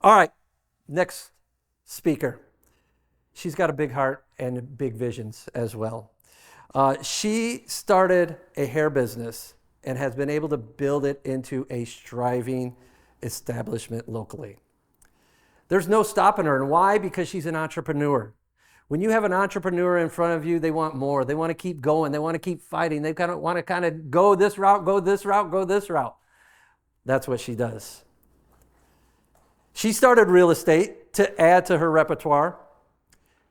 All right, next speaker. She's got a big heart and big visions as well. She started a hair business and has been able to build it into a thriving establishment locally. There's no stopping her. And why? Because she's an entrepreneur. When you have an entrepreneur in front of you, they want more. They want to keep going. They want to keep fighting. They kind of want to go this route, go this route, go this route. That's what she does. She started real estate to add to her repertoire.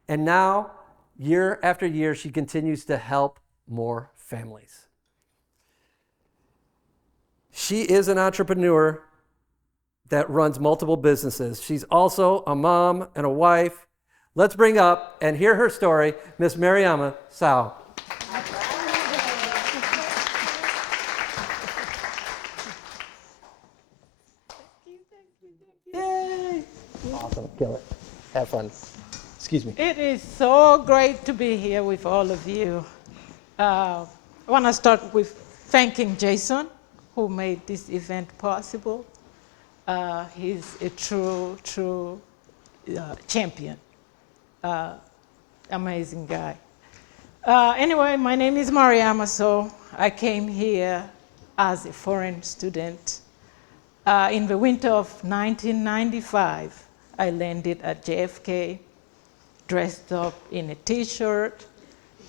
And now, year after year, she continues to help more families. She is an entrepreneur that runs multiple businesses. She's also a mom and a wife. Let's bring up and hear her story, Miss Mariama Sow. Yay! Awesome, kill it. Have fun. Excuse me. It is so great to be here with all of you. I want to start with thanking Jason, who made this event possible. He's a true champion. Amazing guy. Anyway, my name is Mariama Sow. I came here as a foreign student. In the winter of 1995, I landed at JFK, dressed up in a t-shirt,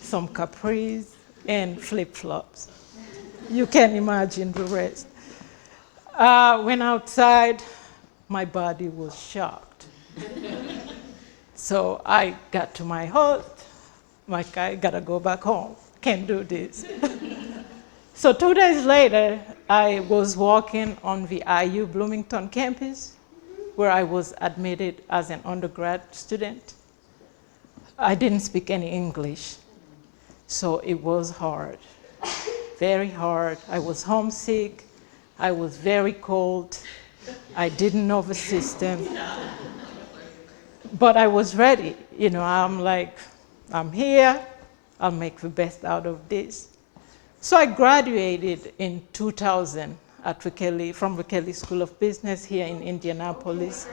some capris, and flip-flops. You can imagine the rest. Went outside, my body was shocked. So I got to my host, like, I gotta go back home, can't do this. So 2 days later, I was walking on the IU Bloomington campus, where I was admitted as an undergrad student. I didn't speak any English, so it was hard, very hard. I was homesick, I was very cold, I didn't know the system. But I was ready, I'm like, I'm here, I'll make the best out of this. So I graduated in 2000 from the Kelly School of Business here in Indianapolis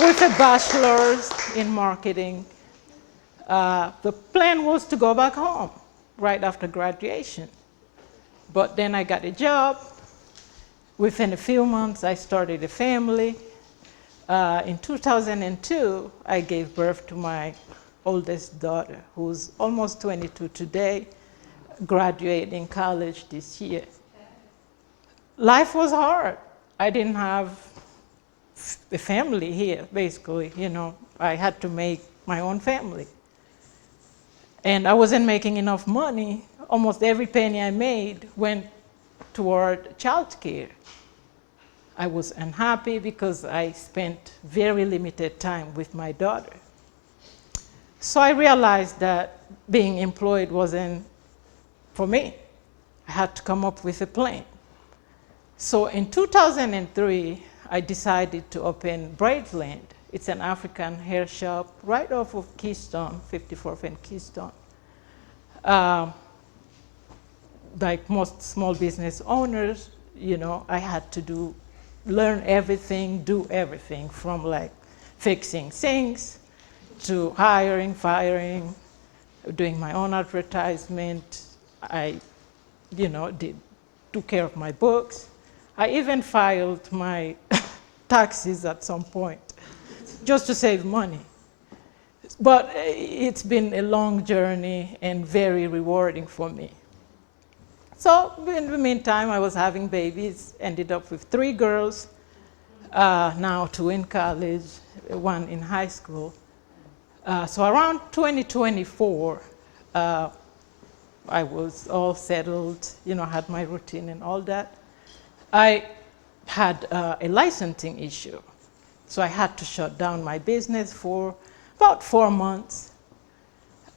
with a bachelor's in marketing. The plan was to go back home right after graduation. But then I got a job. Within a few months, I started a family. In 2002, I gave birth to my oldest daughter, who's almost 22 today, graduating college this year. Life was hard. I didn't have a family here, basically. I had to make my own family. And I wasn't making enough money. Almost every penny I made went toward childcare. I was unhappy because I spent very limited time with my daughter. So I realized that being employed wasn't for me. I had to come up with a plan. So in 2003, I decided to open Braidland. It's an African hair shop right off of Keystone, 54th and Keystone. Like most small business owners, I had to learn everything, do everything, from like fixing sinks to hiring, firing, doing my own advertisement. I, took care of my books. I even filed my taxes at some point just to save money. But it's been a long journey and very rewarding for me. So in the meantime, I was having babies, ended up with 3 girls, now 2 in college, 1 in high school. So around 2024, I was all settled, had my routine and all that. I had a licensing issue. So I had to shut down my business for about 4 months.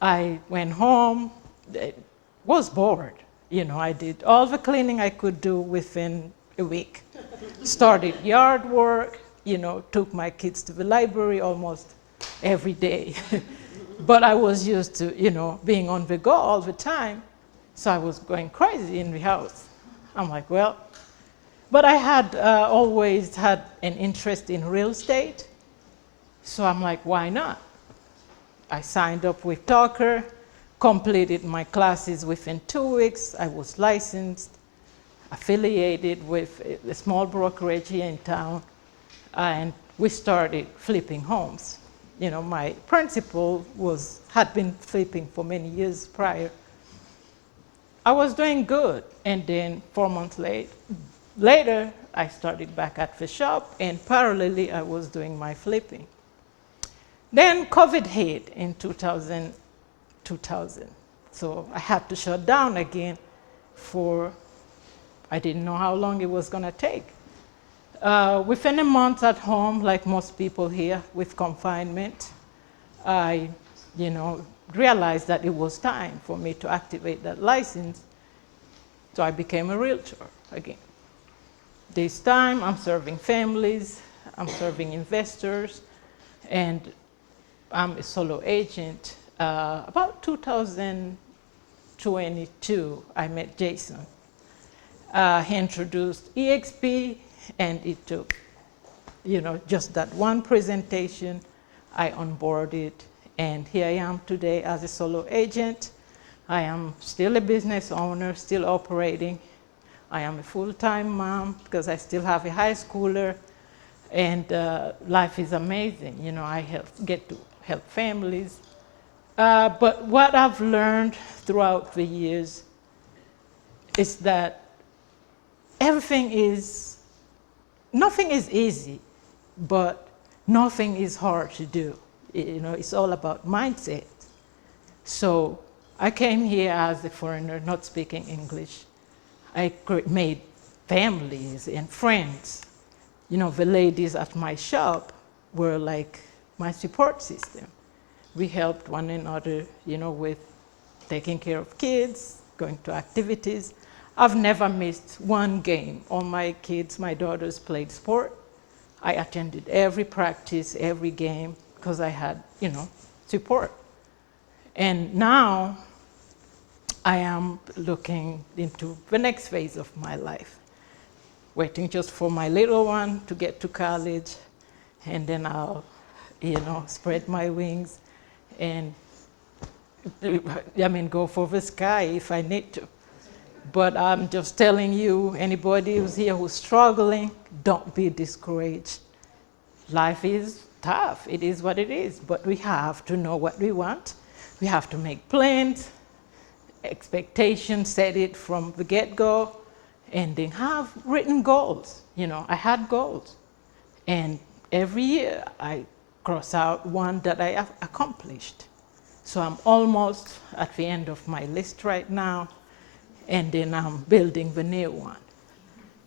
I went home, was bored. I did all the cleaning I could do within a week. Started yard work, took my kids to the library almost every day. But I was used to, being on the go all the time. So I was going crazy in the house. I'm like, well, But I had always had an interest in real estate. So I'm like, why not? I signed up with Talker, completed my classes within 2 weeks. I was licensed, affiliated with a small brokerage here in town, and we started flipping homes. You know, my principal had been flipping for many years prior. I was doing good, and then 4 months later, I started back at the shop, and parallelly, I was doing my flipping. Then COVID hit in 2000. So I had to shut down again I didn't know how long it was going to take. Within a month at home, like most people here with confinement, I, realized that it was time for me to activate that license. So I became a realtor again. This time, I'm serving families, I'm serving investors, and I'm a solo agent. About 2022, I met Jason. He introduced EXP, and it took, just that one presentation. I onboarded, and here I am today as a solo agent. I am still a business owner, still operating. I am a full-time mom because I still have a high schooler, and life is amazing. I get to help families. But what I've learned throughout the years is that nothing is easy, but nothing is hard to do. It's all about mindset. So I came here as a foreigner, not speaking English. I made families and friends. The ladies at my shop were like my support system. We helped one another, with taking care of kids, going to activities. I've never missed one game. All my kids, my daughters played sport. I attended every practice, every game, because I had, support. And now I am looking into the next phase of my life, waiting just for my little one to get to college, and then I'll, spread my wings and go for the sky if I need to. But I'm just telling you, anybody who's here who's struggling, don't be discouraged. Life is tough. It is what it is. But we have to know what we want. We have to make plans, expectations, set it from the get-go, and then have written goals. I had goals. And every year I cross out one that I have accomplished. So I'm almost at the end of my list right now, and then I'm building the new one.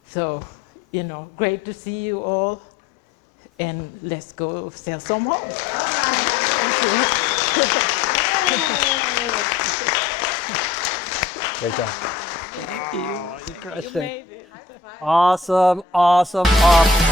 So, great to see you all, and let's go sell some homes. Great job. Thank you. You crushed You it. made it. Awesome, awesome, awesome.